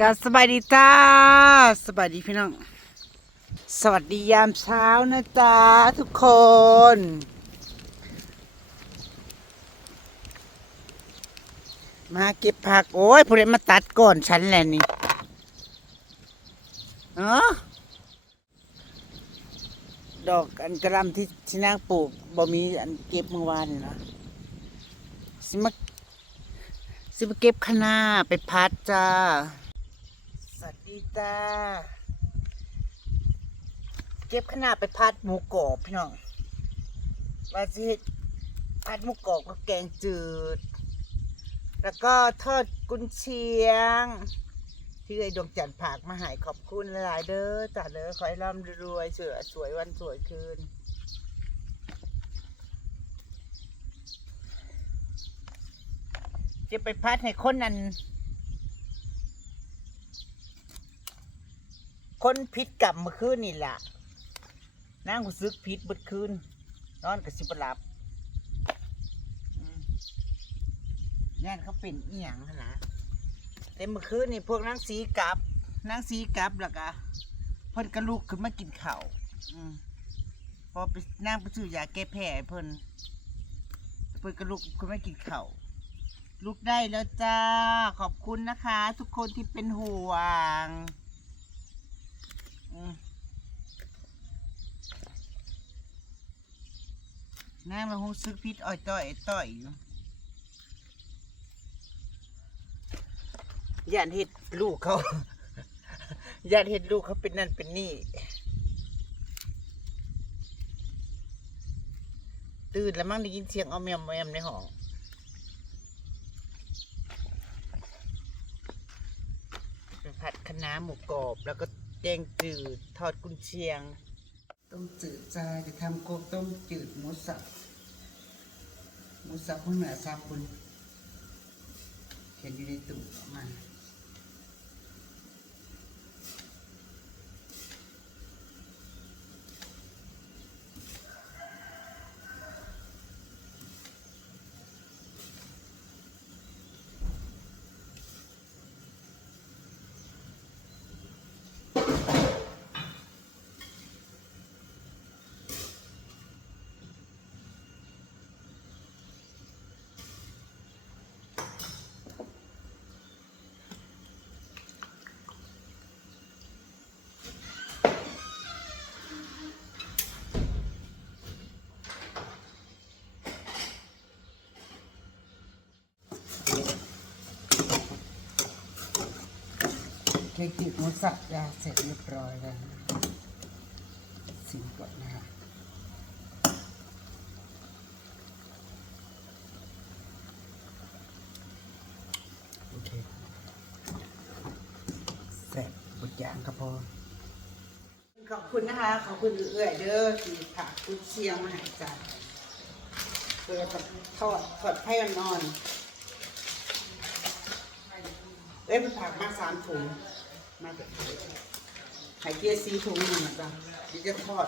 ก็สบายดีจ้าสบายดีพี่น้อง สวัสดียามเช้านะจ๊ะทุกคน มาเก็บผัก โอ้ยผู้ใดมาตัดก่อนฉันแหละนี่เนาะดอกอันกระลำที่ที่นางปลูกบ่มีอันเก็บเมื่อวานนี่นะสิมาสิมาเก็บคะน้าไปพัดจ้า ดีจ้าเก็บขนาดไปพัดหมูกรอบพี่น้องว่าสิพัดหมูกรอบกับแกงจืด แล้วก็ทอดกุนเชียง ที่ไอ้ดวงจันทร์ผากมาหายขอบคุณหลาย ๆ เด้อจ้าเด้อขอให้ร่ำรวยเสือสวยวันสวยคืนจะไปพัดให้คนนั้น คนพิษกลับเมื่อคืนนี่ล่ะนั่งกูซึกพิษเมื่อคืนนอนกับสิบหลับย่านเขาเป็นเอียงนะแต่เมื่อคืนนี่พวกนางสีกลับนางสีกลับแล้วก็เพิ่นก็ลุกขึ้นมากินข้าวพอไปนั่งไปซื้อยาแก้แพ้เพิ่นเพิ่นก็ลุกขึ้นมากินข้าวลุกได้แล้วจ้าขอบคุณนะคะ ทุกคนที่เป็นห่วง อืมน้ามาหูซึกพิษอ่อยต่อยต่อยอยู่ย่านเห็ดลูกเขาย่านเห็ดลูกเขาเป็นนั่นเป็นนี่ ตื่นแล้วมั่งได้ยินเสียงเอาแมวแมวในห้องผัดคะน้าหมูกรอบแล้วก็ แกงจืด ทอดกุนเชียง ต้มจืดจ้าจะทำโกกต้มจืดหมูสับหมูสับข้างเหนือสาบคุณเห็นอยู่ในตู้ออกมา แกงจืดหมูสับยาเสร็จเรียบร้อยแล้วสิมก่อนนะคะโอเคเสร็จบุดยางก็พอขอบคุณนะคะ ขอบคุณเอื่อยเด้อที่ผักกุนเชียงมาใหายจ้าเพื่อจะทอดทอดให้นอนเอ้ยมันผักมาสามถุง มาจากไข่เจียวซีถุงหนึ่งนะจ้ะที่จะทอด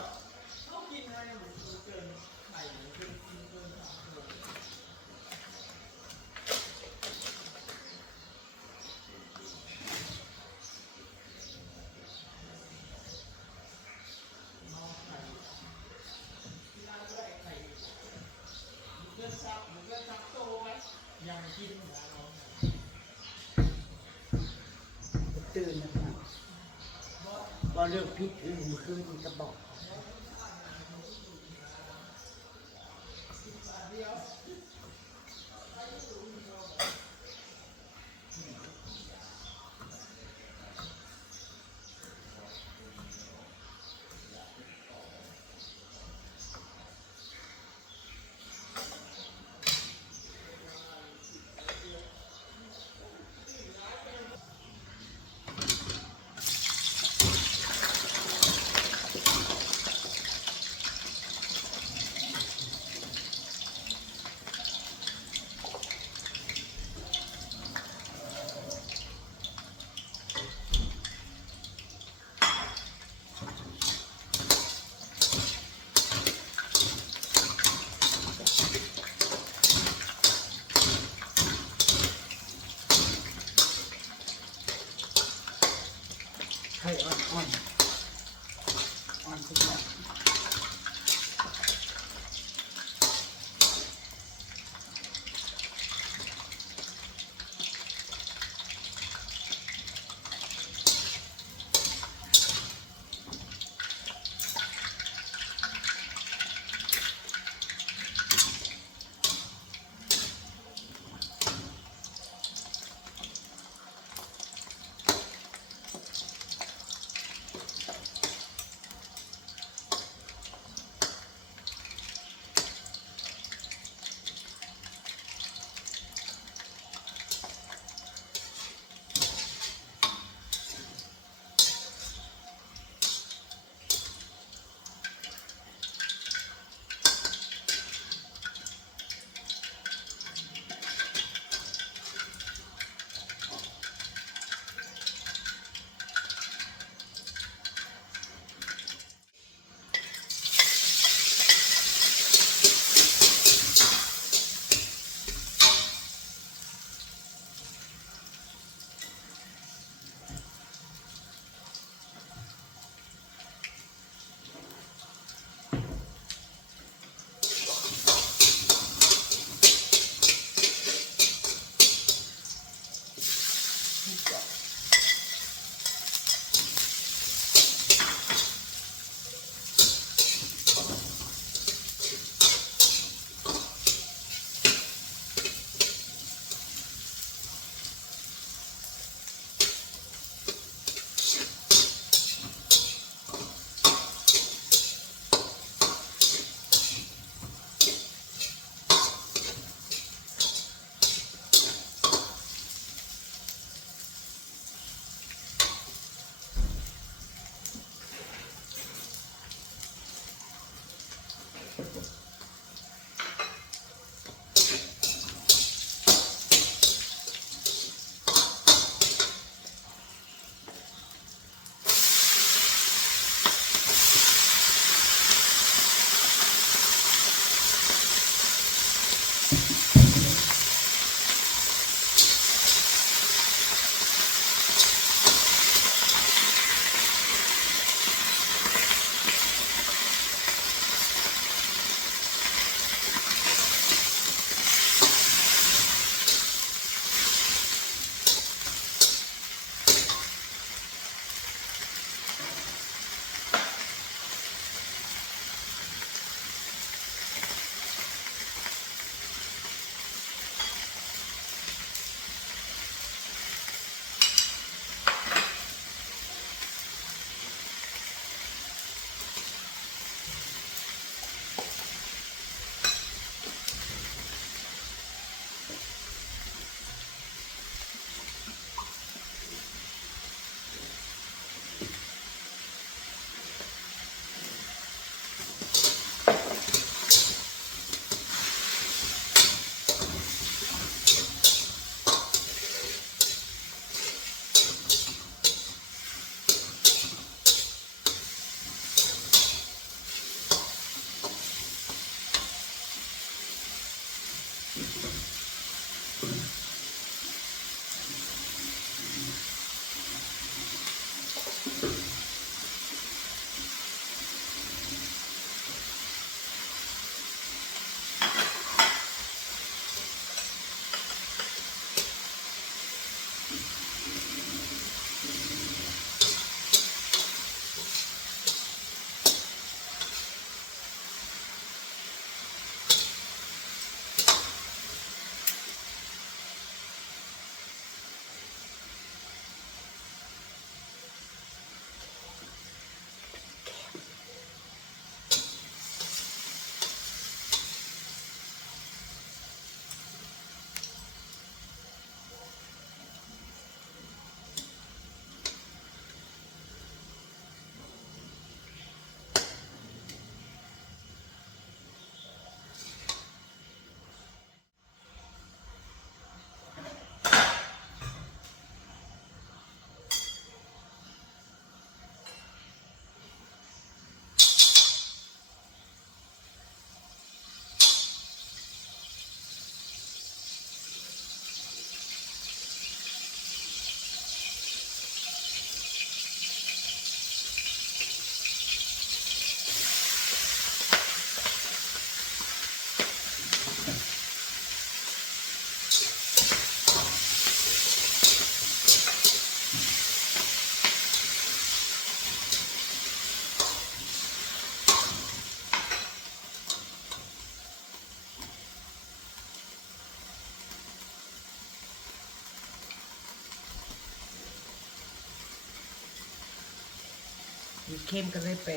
เข้มก็เลยไป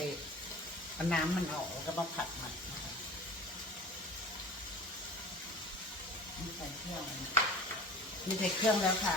เอาน้ำมันออกแล้วก็มาผัดมันะคะมีใส่เครื่องมีใส่เครื่องแล้วค่ะ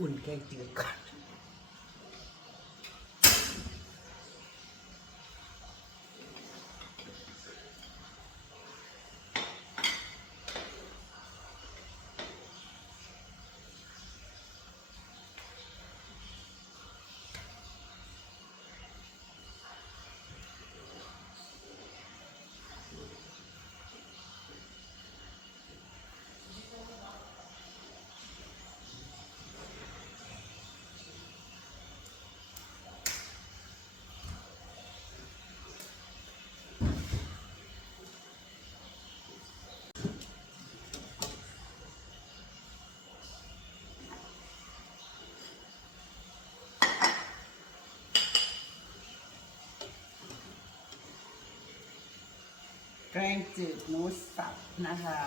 อุ่นแกงจืดก่อน แกงจืดหมูสับนะคะ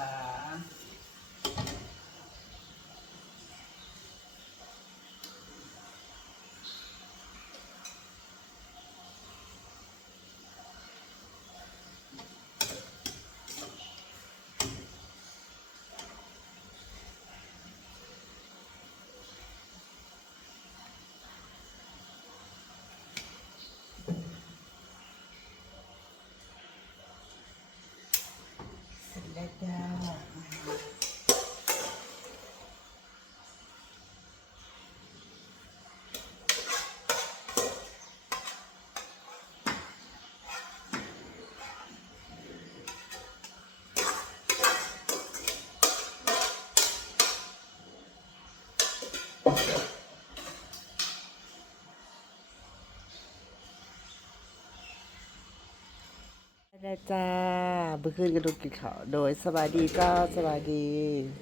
ได้จ้าเมื่อคืนก็ดูกินข้าวโดยสบายดีจ้าสบายดี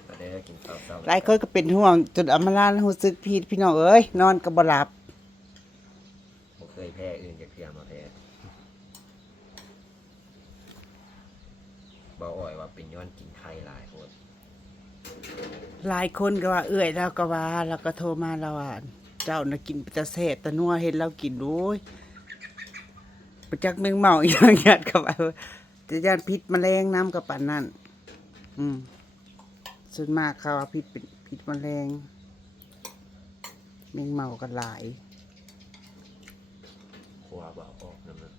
ก็ได้กินข้าวเช้าหลายคนก็เป็นห่วงจนอำมาลานรู้สึกผิดพี่น้องเอ้ยนอนก็บ่หลับ บ่เคยแพ้อื่นจากเทียมมาแพ้บ่อ่อยว่าเป็นย้อนกินไข่หลายคนหลายคนก็ว่าเอื้อยแล้วก็ว่าแล้วก็โทรมาแล้วว่าเจ้าน่ะกินแต่เศษแต่นัวเห็นเรากินด้วย ประจักแมงเมาอีกอย่างเงี้ยกับว่าจะย่านพิษแมลงน้ำกับปานนั่นอืมส่วนมากเขาว่าพิษเป็นพิษแมลงแมงเมากันหลายครัวบ่เอาออกนำนั้น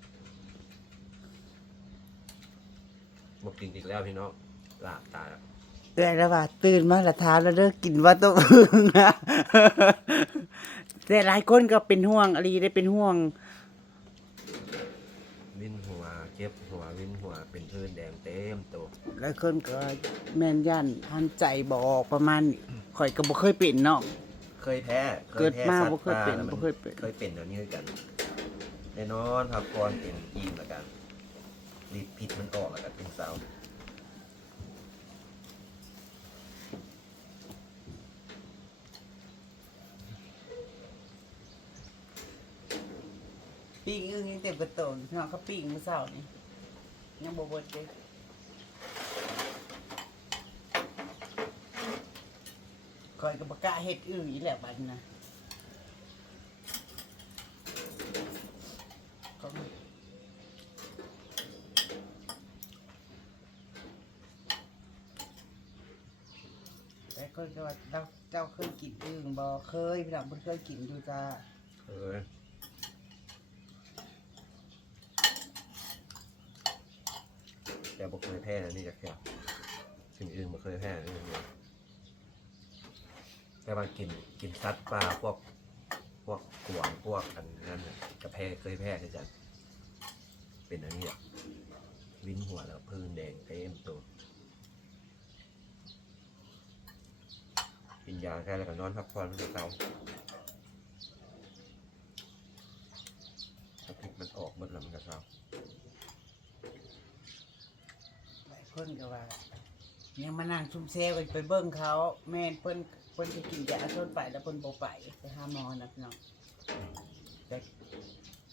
บ่กินอีกแล้วพี่น้องลาบตายแล้วเอื้อยแล้วว่าตื่นมาและทานแล้วเลิกกินว่าต้องอึ้งนะแต่หลายคนก็เป็นห่วงอะไรได้เป็นห่วง ด วินหัวเก็บหัววินหัวเป็นพื้ นแดงเต็มตัวแล้วคนก็แม่นย่านทันใจบออกประมาณนี้ข่อยก็บ่เคยเป็นเนาะ เคยแพ้คเกิดมาสัตว์บ่เคยเป็นป่าแล้วมับ่เคยเป็น เคยเป็นเดี๋ยวนี้คือกันแน่นอนพักผ่อนเป็นอิ่มแล้วกันรีดพิษมันออกแล้วกันเป็นเสาปิ้งอึ้งยังเต็มกระโตนพี่น้องเขาปิ้งมื้อเช้านี่ยังบ่เบิดเลย ข่อยก็บ่กล้าเฮ็ดอึ้งอีแหละบัดนี้นะก็แต่คนก็ว่าเจ้าเจ้าเคยกินอึ้งบ่เคยพี่น้องเพิ่นเคยกินอยู่จ้าเออแต่บ่เคยแพ้นะนี่จะแค่สิ่งอื่นบ่เคยแพ้นี่เลย แต่ว่ากินกินสัตว์ป่าพวกพวกกวางพวกอันนั้นน่ะกระแพ้เคยแพ้ด้วยจันเป็นอันนี้อะวินหัวแล้วพื้นแดงเต็มตัวกินยาแค่แล้วก็นอนพักผ่อนมันจะเศร้าถ้าพิษมันออกหมดแล้วมันจะเศร้าหลายคนก็ว่า ยังมานั่งชุมเซลไปเบิ่งเขา แม่นเพิ่น เพิ่นสิกินยาชนไปแล้วเพิ่นบ่ไปไปหาหมอนะพี่น้องแต่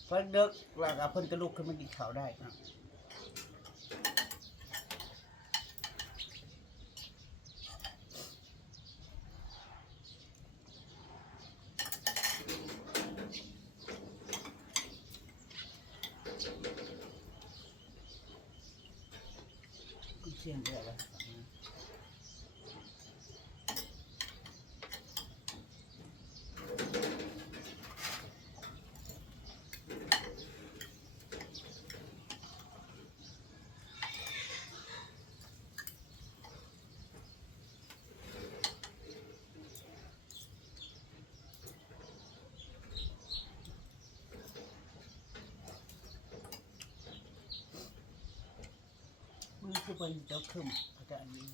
เพิ่นเด็กแล้วก็เพิ่นก็ลุกขึ้นมากินข้าวได้เนาะ กูเสียงเดือดแล้วมึงคือ เป็นเจ้าขึ้นอาจารย์นี้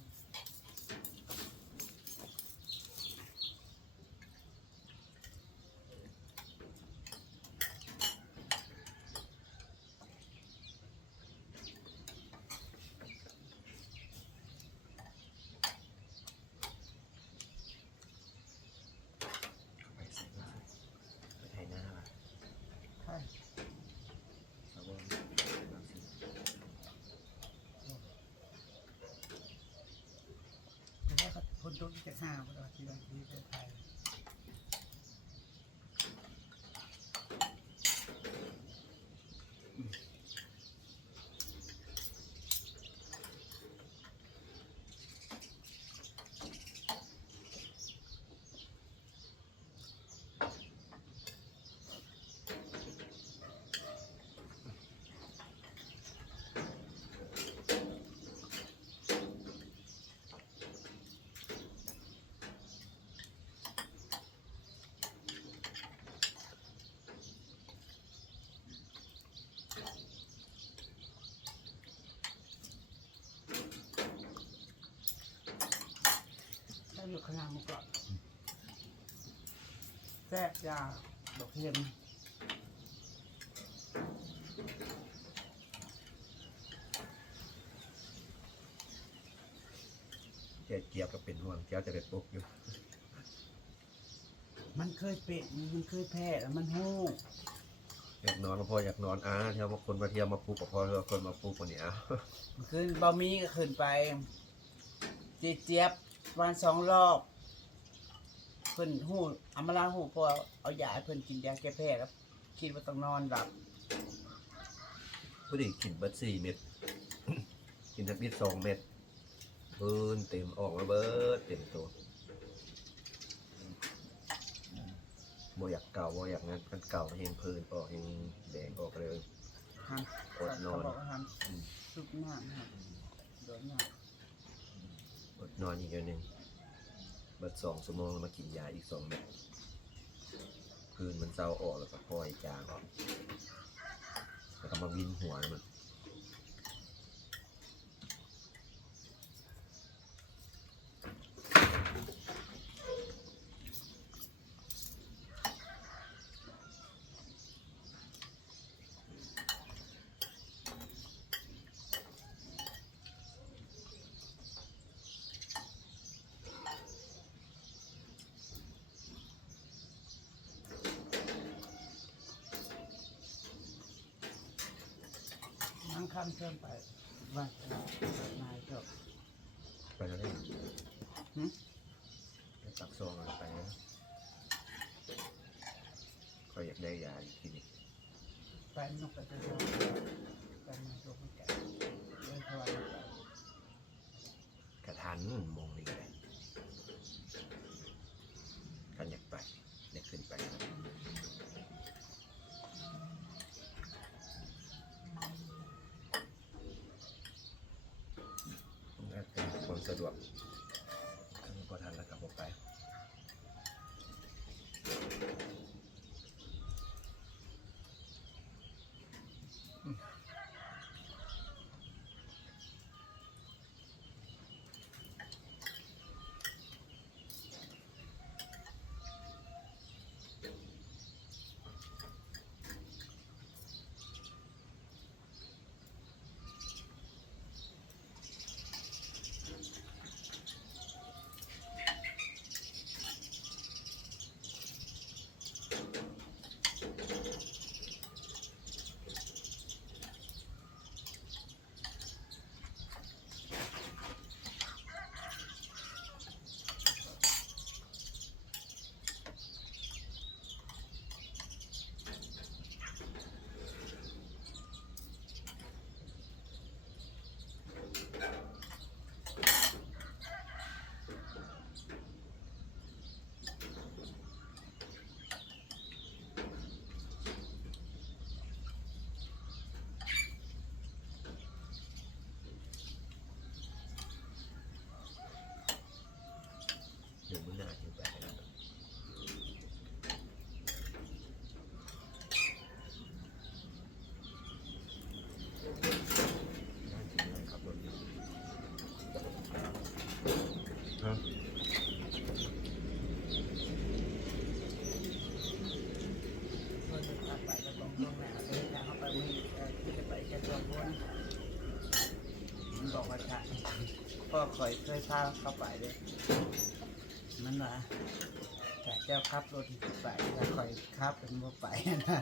ไปใส่มาไปไทยหน้าว่ะ ใช่ เอาบ่เอาสิ แต่ว่าคนตุกจะ ห้าเพราะว่าที่เราที่ประเทศไท อยู่ขนาดมันก็แทรกยาดอกเค็มเจ๊เจี๊ยบก็เป็นห่วงเจ้าจะไปปลุกอยู่มันเคยเป็นมันเคยแพ้แล้วมันหู้อยากนอนก็พออยากนอนอ้าเที่ยวมาคนมาเที่ยวมาปลุกก็พอเที่ยวคนมาปลุกคนนี้อ้าวมันคือบะมีก็ขึ้นไปเจี๊ยบเจี๊ยบ วันสองรอบเพิ่นหูอามาลาหูเพอเอายาให้เพิ่นกินยาแก้แพ้แล้วคิดว่าต้องนอนหลับผู้ดีกินเบิดสี่เม็ด กินทับมิดสองเม็ดเบิร์นเต็มออกมาเบิดเต็มตัวโมอยากเก่าโมอยากงั้นกันเก่าเฮงเพลินออกเฮงแดงออกเลยห้ามอดนอน เขาบอกว่าห้ามอืมซุปหน้าครับโดนหน้าอ ดนอนอีกอย่างหนึ่งบัดสองชั่วโมงแล้วมากินยาอีกสองเม็ดคืนมันเศร้าออกแล้วก็ปล่อยจางออกแล้วก็มาวินหัวมันามเชิญไปว่าจะนายจบไปแล้วเนี่ยไปตักซองอะไรไปนะก็อยากได้ยาอีกทีนี้ไปนกกระจอกไปมาจบไม่แก่เลยพอไป กระทันมองนี่เลยกันอยากไปอยากขึ้นไปแล้วแต่ ความสะดวกถ้ามันก็ทันแล้วกลับออกไป เดี๋ยวมื้อหน้าถึงไปแล้ว ด้านที่นั่งขับรถอยู่ฮะ คนจะขับไปแล้วต้องลงหน้าเลยแล้วเขาไปมือเอ่อที่จะไปจะตัวบนมันบอกว่าจะพ่อ คอยเคยพาเข้าไปเลยมันว่าแต่เจ้าขับรถไปแต่คอยขับเป็นบ่ไปนะ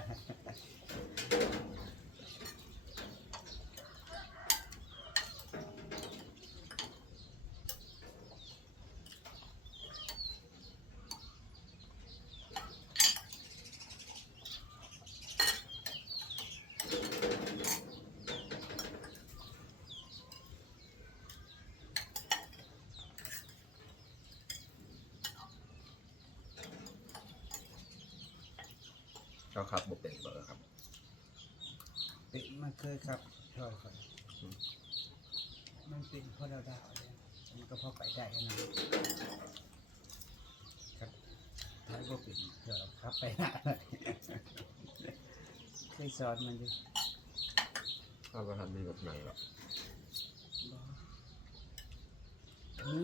เขาขับบุเป็นเบอร์ครับปิดมันเคยขับช่วยคอยมันเป็นเพราะเราดาวเลยมันก็พอไปได้นะครับท้ายก็ปิดเดี๋ยวเราขับไปหน้าเลยเคยสอนมันอยู่ถ้าว่าทำมีรถไหนหรอกนี่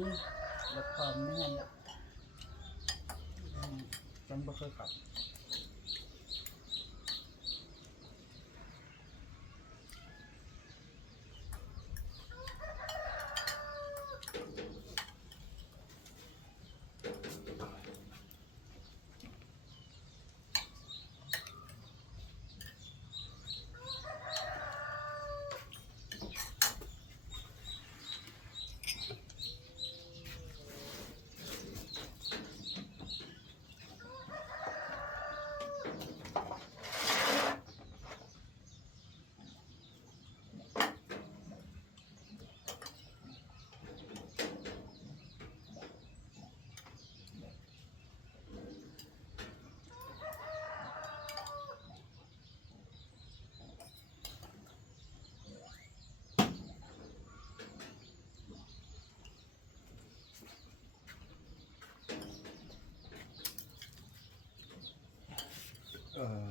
รถความเนื่อนอะอืมฉันบ่เคยขับ uh,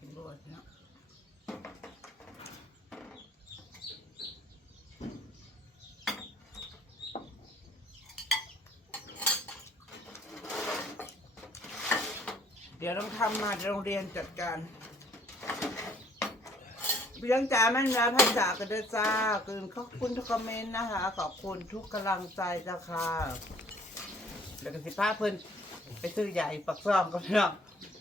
กินรวดเนะเดี๋ยวต้องทำมาโรงเรียนจัดการเลี้ยงจ่าแม่นะพันจ่ากระเดจ้าคืนขอบคุณทุกคอมเมนต์นะคะ ขอบคุณทุกกำลังใจจ้าค่ะ แล้วก็สิพ้าเพิ่นไปซื้อใหญ่ปักซ่อมก็เนาะ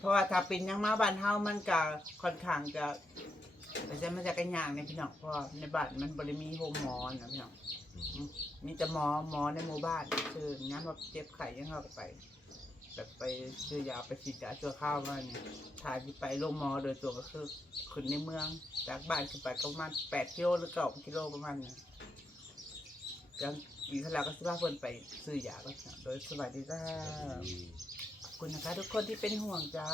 เพราะว่าถ้าเป็นยังมาบ้านเฮามันก็ค่อนข้างจะแต่จะมาจากกันอย่างเนี่ยพี่น้องเพราะในบ้านมันบริมีโฮมหมอนะพี่น้องมีแต่หมอหมอในหมู่บ้านคืองั้นว่าเจ็บไข้ยังเข้าไปแบบไปซื้อยาไปฉีดยาชั่วข้าวมาเนี่ยถ้าที่ไปโรงหมอโดยตัวก็คือขึ้นในเมือง จากบ้านขึ้นไปประมาณแปดกิโลหรือเก้ากิโลประมาณนี้แล้วอีกครั้งก็สิว่าเพิ่นไปซื้อยาก็โดยสวัสดีจ้า คุณนะคะ ทุกคนที่เป็นห่วงจ้า